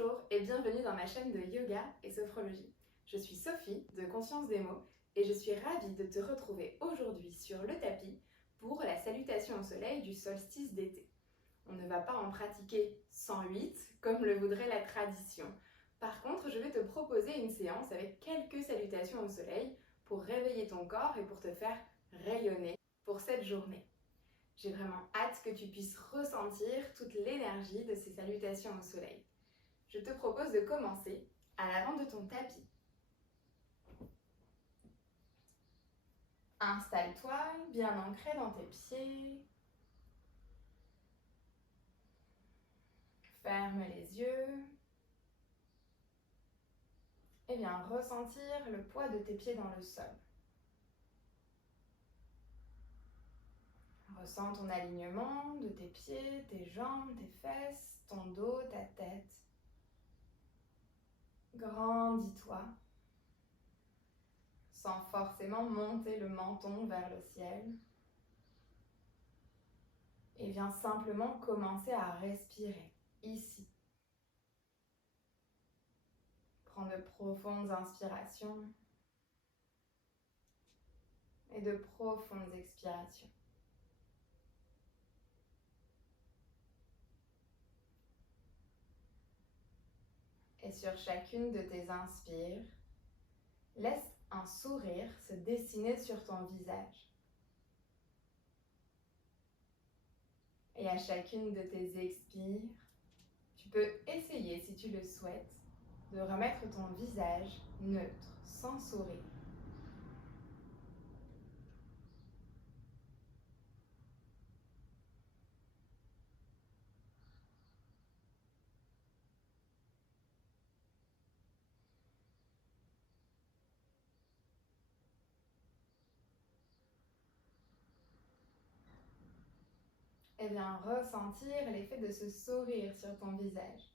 Bonjour et bienvenue dans ma chaîne de yoga et sophrologie. Je suis Sophie de Conscience des mots et je suis ravie de te retrouver aujourd'hui sur le tapis pour la salutation au soleil du solstice d'été. On ne va pas en pratiquer 108 comme le voudrait la tradition. Par contre, je vais te proposer une séance avec quelques salutations au soleil pour réveiller ton corps et pour te faire rayonner pour cette journée. J'ai vraiment hâte que tu puisses ressentir toute l'énergie de ces salutations au soleil. Je te propose de commencer à l'avant de ton tapis. Installe-toi bien ancré dans tes pieds. Ferme les yeux. Et viens ressentir le poids de tes pieds dans le sol. Ressens ton alignement de tes pieds, tes jambes, tes fesses, ton dos, ta tête. Grandis-toi, sans forcément monter le menton vers le ciel. Et viens simplement commencer à respirer, ici. Prends de profondes inspirations et de profondes expirations. Et sur chacune de tes inspires, laisse un sourire se dessiner sur ton visage. Et à chacune de tes expires, tu peux essayer, si tu le souhaites, de remettre ton visage neutre, sans sourire. Et viens ressentir l'effet de ce sourire sur ton visage.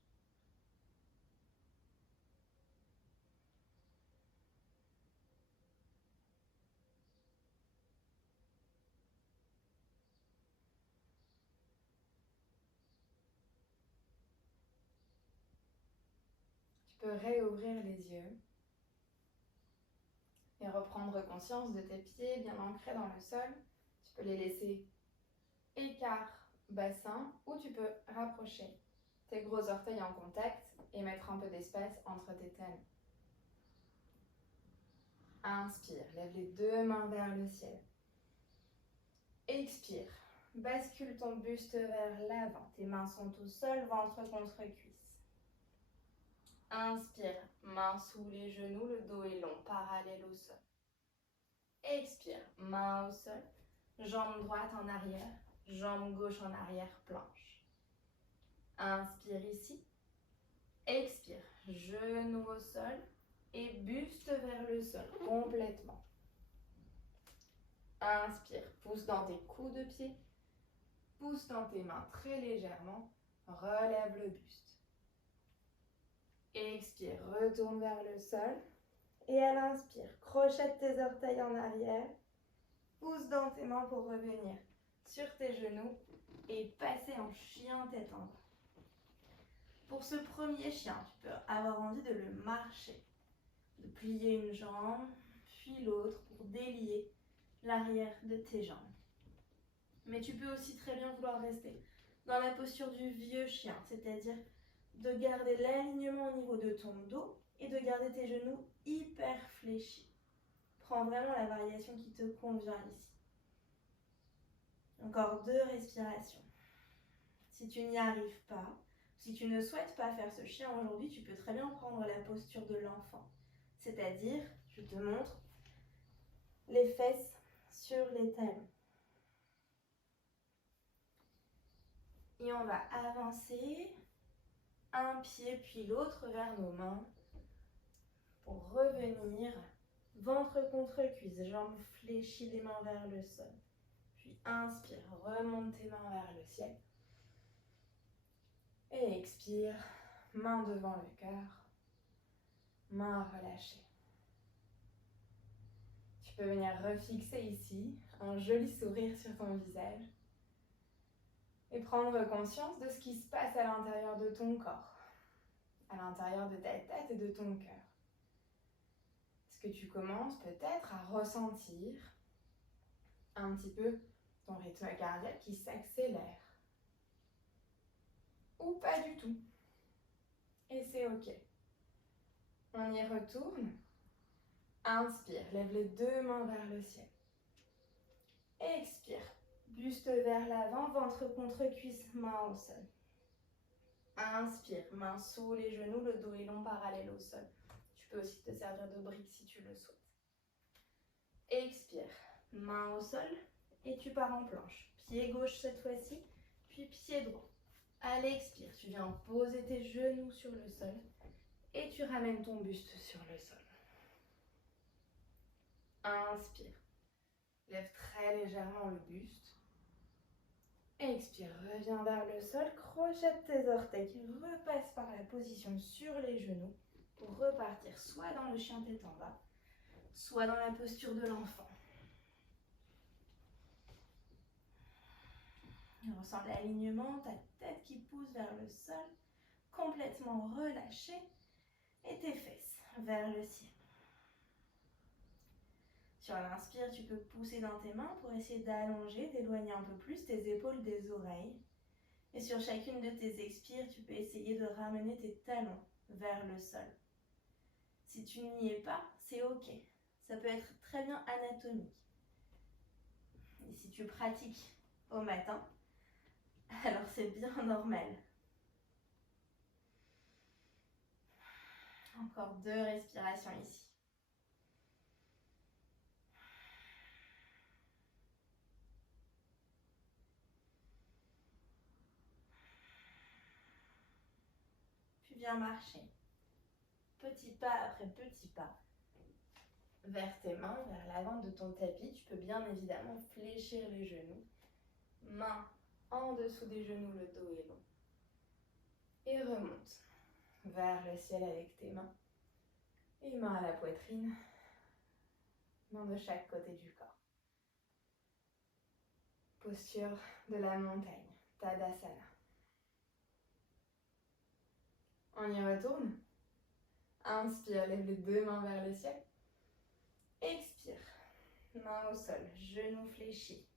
Tu peux réouvrir les yeux et reprendre conscience de tes pieds bien ancrés dans le sol. Tu peux les laisser écart bassin ou tu peux rapprocher tes gros orteils en contact et mettre un peu d'espace entre tes talons. Inspire, lève les deux mains vers le ciel. Expire, bascule ton buste vers l'avant. Tes mains sont au sol, ventre contre cuisse. Inspire, main sous les genoux, le dos est long, parallèle au sol. Expire, main au sol, jambe droite en arrière, jambe gauche en arrière, planche. Inspire ici. Expire, genou au sol et buste vers le sol, complètement. Inspire, pousse dans tes coudes de pied, pousse dans tes mains très légèrement, relève le buste. Expire, retourne vers le sol. Et à l'inspire, crochette tes orteils en arrière, pousse dans tes mains pour revenir sur tes genoux et passer en chien tête en bas. Pour ce premier chien, tu peux avoir envie de le marcher, de plier une jambe, puis l'autre pour délier l'arrière de tes jambes. Mais tu peux aussi très bien vouloir rester dans la posture du vieux chien, c'est-à-dire de garder l'alignement au niveau de ton dos et de garder tes genoux hyper fléchis. Prends vraiment la variation qui te convient ici. Encore 2 respirations. Si tu n'y arrives pas, si tu ne souhaites pas faire ce chien aujourd'hui, tu peux très bien prendre la posture de l'enfant. C'est-à-dire, je te montre, les fesses sur les talons. Et on va avancer un pied puis l'autre vers nos mains pour revenir ventre contre cuisse, jambes fléchies, les mains vers le sol. Puis inspire, remonte tes mains vers le ciel. Et expire, main devant le cœur, main relâchée. Tu peux venir refixer ici un joli sourire sur ton visage et prendre conscience de ce qui se passe à l'intérieur de ton corps. à l'intérieur de ta tête et de ton cœur. Est-ce que tu commences peut-être à ressentir un petit peu ton rythme cardiaque qui s'accélère? Ou pas du tout? Et c'est ok. On y retourne. Inspire, lève les deux mains vers le ciel. Expire, buste vers l'avant, ventre contre cuisse, main au sol. Inspire, main sous les genoux, le dos est long, parallèle au sol. Tu peux aussi te servir de brique si tu le souhaites. Expire, main au sol et tu pars en planche. Pied gauche cette fois-ci, puis pied droit. À l'expire, tu viens poser tes genoux sur le sol et tu ramènes ton buste sur le sol. Inspire, lève très légèrement le buste. Expire, reviens vers le sol, crochette tes orteils qui repassent par la position sur les genoux pour repartir soit dans le chien tête en bas, soit dans la posture de l'enfant. Ressens l'alignement, ta tête qui pousse vers le sol, complètement relâchée, et tes fesses vers le ciel. Sur l'inspire, tu peux pousser dans tes mains pour essayer d'allonger, d'éloigner un peu plus tes épaules des oreilles. Et sur chacune de tes expires, tu peux essayer de ramener tes talons vers le sol. Si tu n'y es pas, c'est ok. Ça peut être très bien anatomique. Et si tu pratiques au matin, alors c'est bien normal. Encore 2 respirations ici. Puis viens marcher. Petit pas après petit pas. Vers tes mains, vers l'avant de ton tapis. Tu peux bien évidemment fléchir les genoux. Main en dessous des genoux, le dos est long. Et remonte vers le ciel avec tes mains. Et main à la poitrine. Main de chaque côté du corps. Posture de la montagne, Tadasana. On y retourne. Inspire, lève les deux mains vers le ciel. Expire, main au sol, genoux fléchis.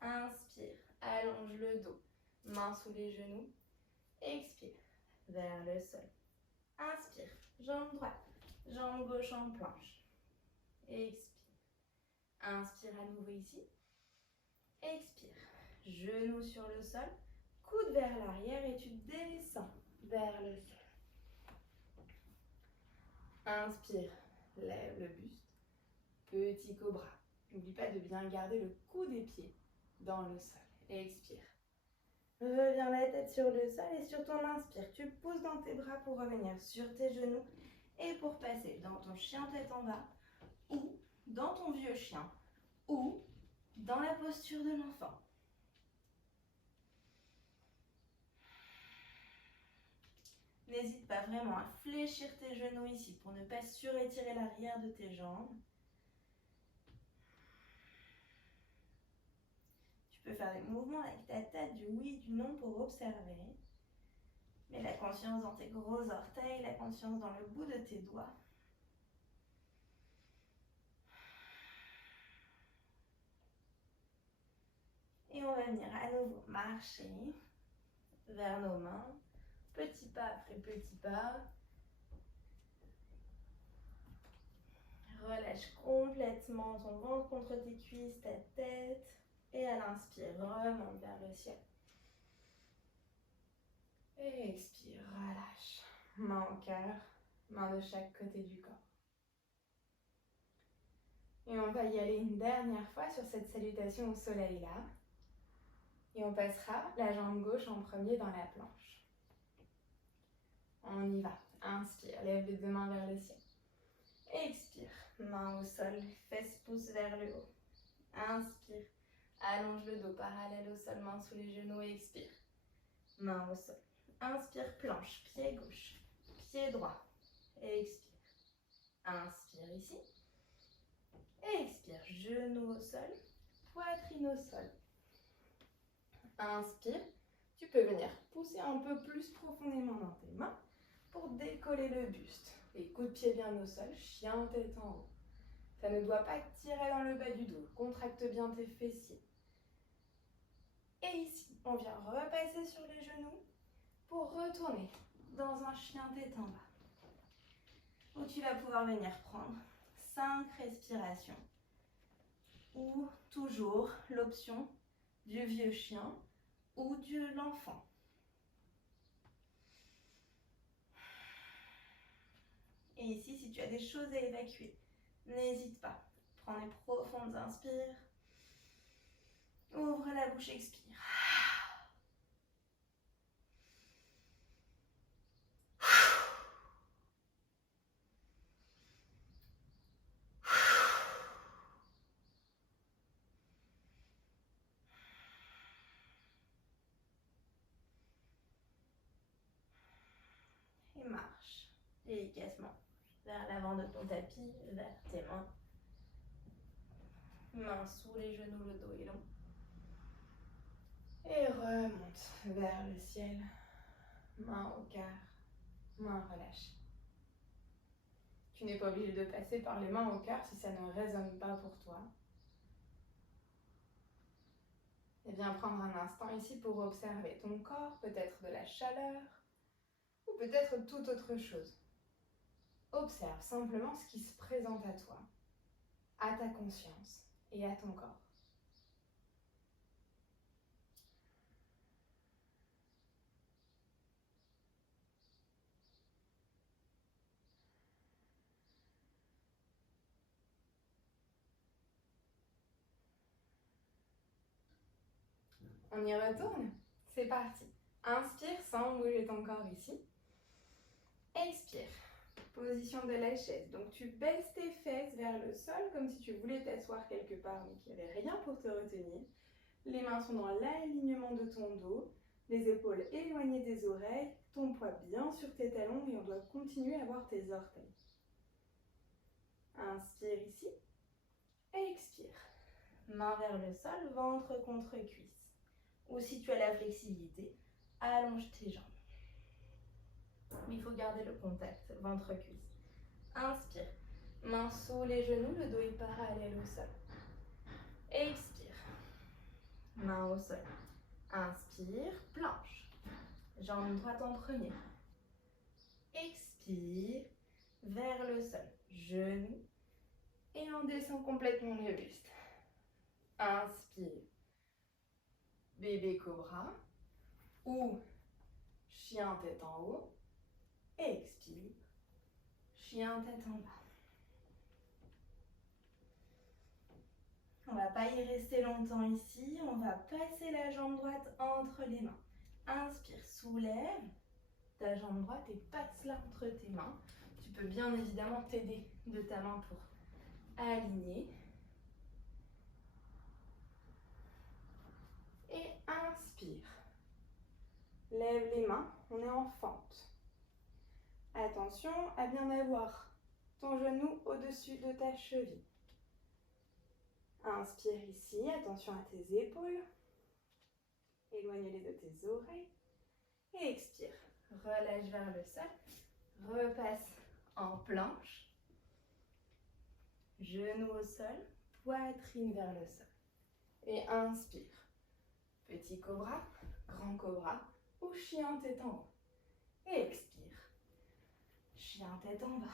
Inspire, allonge le dos, main sous les genoux. Expire, vers le sol. Inspire, jambe droite, jambe gauche en planche. Expire. Inspire à nouveau ici. Expire, genoux sur le sol, coude vers l'arrière et tu descends vers le sol. Inspire, lève le buste, petit cobra. N'oublie pas de bien garder le cou des pieds dans le sol. Expire. Reviens la tête sur le sol et sur ton inspire, tu pousses dans tes bras pour revenir sur tes genoux et pour passer dans ton chien tête en bas ou dans ton vieux chien ou dans la posture de l'enfant. N'hésite pas vraiment à fléchir tes genoux ici pour ne pas surétirer l'arrière de tes jambes. Tu peux faire des mouvements avec ta tête, du oui, du non pour observer. Mets la conscience dans tes gros orteils, la conscience dans le bout de tes doigts. Et on va venir à nouveau marcher vers nos mains. Petit pas après petit pas. Relâche complètement ton ventre contre tes cuisses, ta tête. Et à l'inspire, remonte vers le ciel. Et expire, relâche. Main au cœur, main de chaque côté du corps. Et on va y aller une dernière fois sur cette salutation au soleil là. Et on passera la jambe gauche en premier dans la planche. On y va. Inspire, lève les deux mains vers le ciel. Expire, main au sol, fesses poussent vers le haut. Inspire, allonge le dos parallèle au sol, main sous les genoux et expire. Main au sol. Inspire, planche, pied gauche, pied droit. Expire. Inspire ici. Expire, genou au sol, poitrine au sol. Inspire, tu peux venir pousser un peu plus profondément dans tes mains pour décoller le buste. Les coups de pied bien au sol, chien tête en haut. Ça ne doit pas tirer dans le bas du dos. Contracte bien tes fessiers. Et ici, on vient repasser sur les genoux pour retourner dans un chien tête en bas. Où tu vas pouvoir venir prendre 5 respirations. Ou toujours l'option du vieux chien ou de l'enfant. Et ici, si tu as des choses à évacuer, n'hésite pas. Prends des profondes inspires. Ouvre la bouche, expire. Et marche délicatement vers l'avant de ton tapis, vers tes mains. Mains sous les genoux, le dos est long. Et remonte vers le ciel. Main au cœur, main relâchée. Tu n'es pas obligé de passer par les mains au cœur si ça ne résonne pas pour toi. Et viens prendre un instant ici pour observer ton corps, peut-être de la chaleur ou peut-être toute autre chose. Observe simplement ce qui se présente à toi, à ta conscience et à ton corps. On y retourne? C'est parti. Inspire sans bouger ton corps ici. Expire. Position de la chaise. Donc tu baisses tes fesses vers le sol comme si tu voulais t'asseoir quelque part mais qu'il n'y avait rien pour te retenir. Les mains sont dans l'alignement de ton dos, les épaules éloignées des oreilles, ton poids bien sur tes talons et on doit continuer à voir tes orteils. Inspire ici. Expire. Main vers le sol, ventre contre cuisse. Ou si tu as la flexibilité, allonge tes jambes. Mais il faut garder le contact, ventre-cuisse. Inspire. Main sous les genoux, le dos est parallèle au sol. Expire. Main au sol. Inspire, planche. Jambe droite en premier. Expire, vers le sol. Genou. Et on descend complètement le buste. Inspire. Bébé cobra. Ou chien tête en haut. Expire. Chien tête en bas. On ne va pas y rester longtemps ici. On va passer la jambe droite entre les mains. Inspire, soulève ta jambe droite et passe-la entre tes mains. Tu peux bien évidemment t'aider de ta main pour aligner. Et inspire. Lève les mains, on est en fente. Attention à bien avoir ton genou au-dessus de ta cheville. Inspire ici, attention à tes épaules. Éloigne-les de tes oreilles. Et expire. Relâche vers le sol. Repasse en planche. Genou au sol, poitrine vers le sol. Et inspire. Petit cobra, grand cobra ou chien tête en haut. Et expire. Chien tête en bas.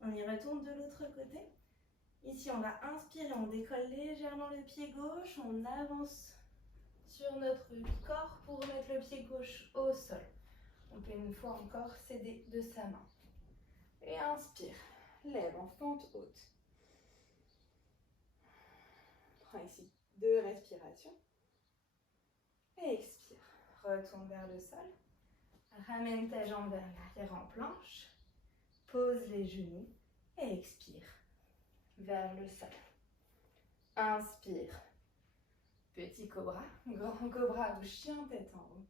On y retourne de l'autre côté. Ici, on va inspirer, on décolle légèrement le pied gauche, on avance sur notre corps pour mettre le pied gauche au sol. On peut une fois encore s'aider de sa main. Et inspire, lève en fente haute. Prends ici 2 respirations. Et expire, retourne vers le sol. Ramène ta jambe vers l'arrière en planche. Pose les genoux et expire vers le sol. Inspire. Petit cobra, grand cobra ou chien tête en haut.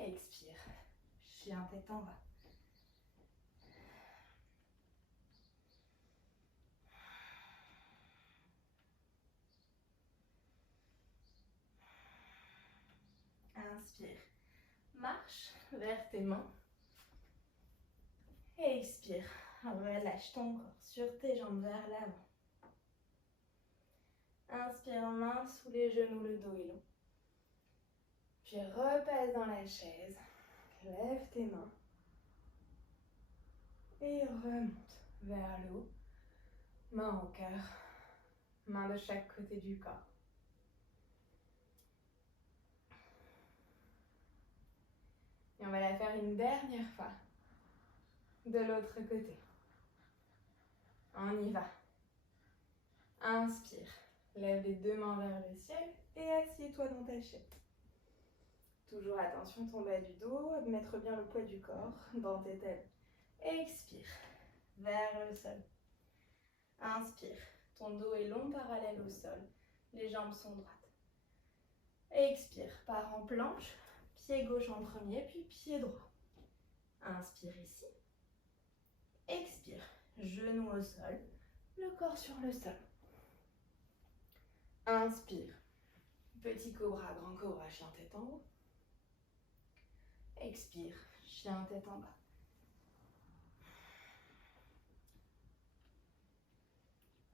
Expire. Chien tête en bas. « Inspire. Marche vers tes mains. Expire. Relâche ton corps sur tes jambes vers l'avant. Inspire, main sous les genoux, le dos est long. Puis repasse dans la chaise. Lève tes mains. Et remonte vers le haut. Main au cœur. Main de chaque côté du corps. Et on va la faire une dernière fois. De l'autre côté. On y va. Inspire. Lève les deux mains vers le ciel et assieds-toi dans ta chaise. Toujours attention, ton bas du dos, à mettre bien le poids du corps dans tes talons. Expire. Vers le sol. Inspire. Ton dos est long, parallèle au sol. Les jambes sont droites. Expire. Pars en planche. Pied gauche en premier, puis pied droit. Inspire ici. Expire. Genou au sol. Le corps sur le sol. Inspire. Petit cobra, grand cobra, chien tête en haut. Expire. Chien tête en bas.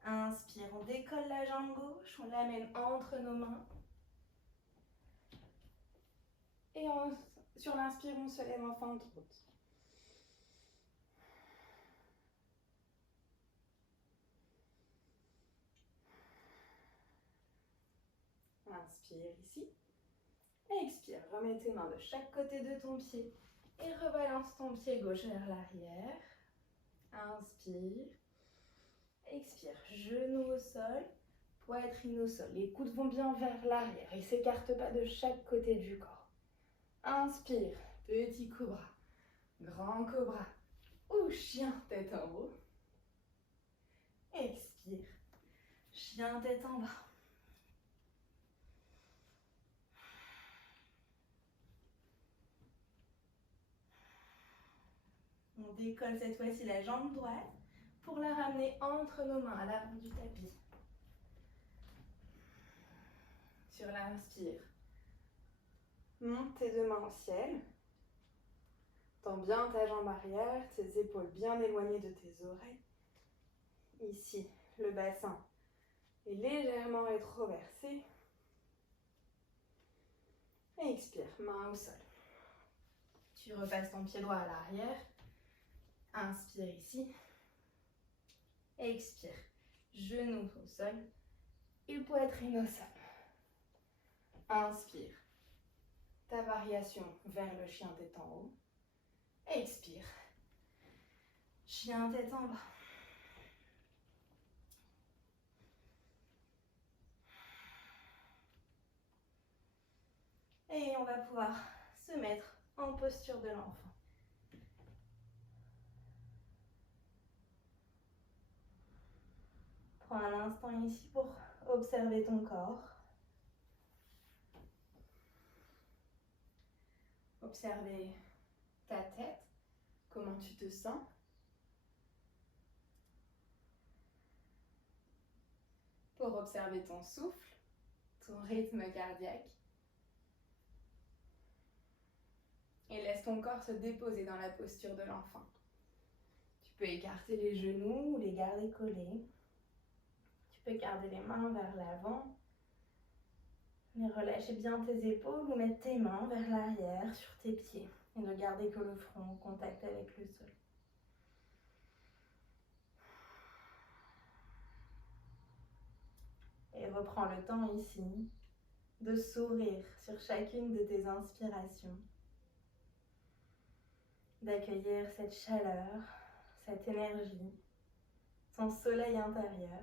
Inspire, on décolle la jambe gauche, on l'amène entre nos mains. Et sur l'inspire, on se lève en fin de route. Inspire ici. Expire, remets tes mains de chaque côté de ton pied. Et rebalance ton pied gauche vers l'arrière. Inspire. Expire, genou au sol, poitrine au sol. Les coudes vont bien vers l'arrière. Ils ne s'écartent pas de chaque côté du corps. Inspire, petit cobra, grand cobra ou chien tête en haut. Expire, chien tête en bas. On décolle cette fois-ci la jambe droite pour la ramener entre nos mains à l'avant du tapis. Sur l'inspire, monte tes deux mains au ciel. Tends bien ta jambe arrière, tes épaules bien éloignées de tes oreilles. Ici, le bassin est légèrement rétroversé. Et expire, main au sol. Tu repasses ton pied droit à l'arrière. Inspire ici. Expire, genou au sol et poitrine au sol. Inspire, ta variation vers le chien tête en haut. Expire, chien tête en bas. Et on va pouvoir se mettre en posture de l'enfant. Prends un instant ici pour observer ton corps. Observer ta tête, comment tu te sens. Pour observer ton souffle, ton rythme cardiaque. Et laisse ton corps se déposer dans la posture de l'enfant. Tu peux écarter les genoux ou les garder collés. Tu peux garder les mains vers l'avant. Mais relâcher bien tes épaules ou mettre tes mains vers l'arrière sur tes pieds. Et ne garder que le front en contact avec le sol. Et reprends le temps ici de sourire sur chacune de tes inspirations. D'accueillir cette chaleur, cette énergie, son soleil intérieur.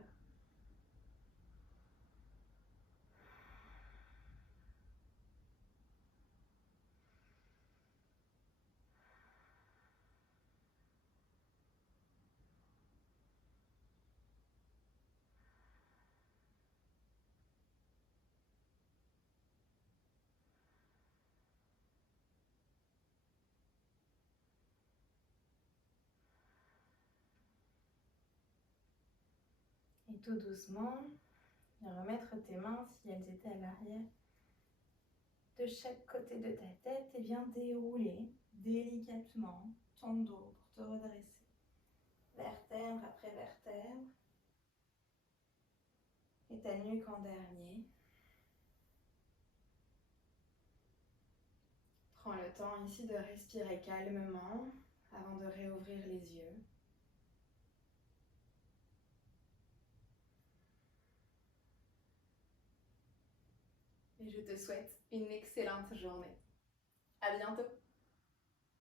Et tout doucement, viens remettre tes mains, si elles étaient à l'arrière, de chaque côté de ta tête et viens dérouler délicatement ton dos pour te redresser. Vertèbre après vertèbre. Et ta nuque en dernier. Prends le temps ici de respirer calmement avant de réouvrir les yeux. Et je te souhaite une excellente journée. À bientôt!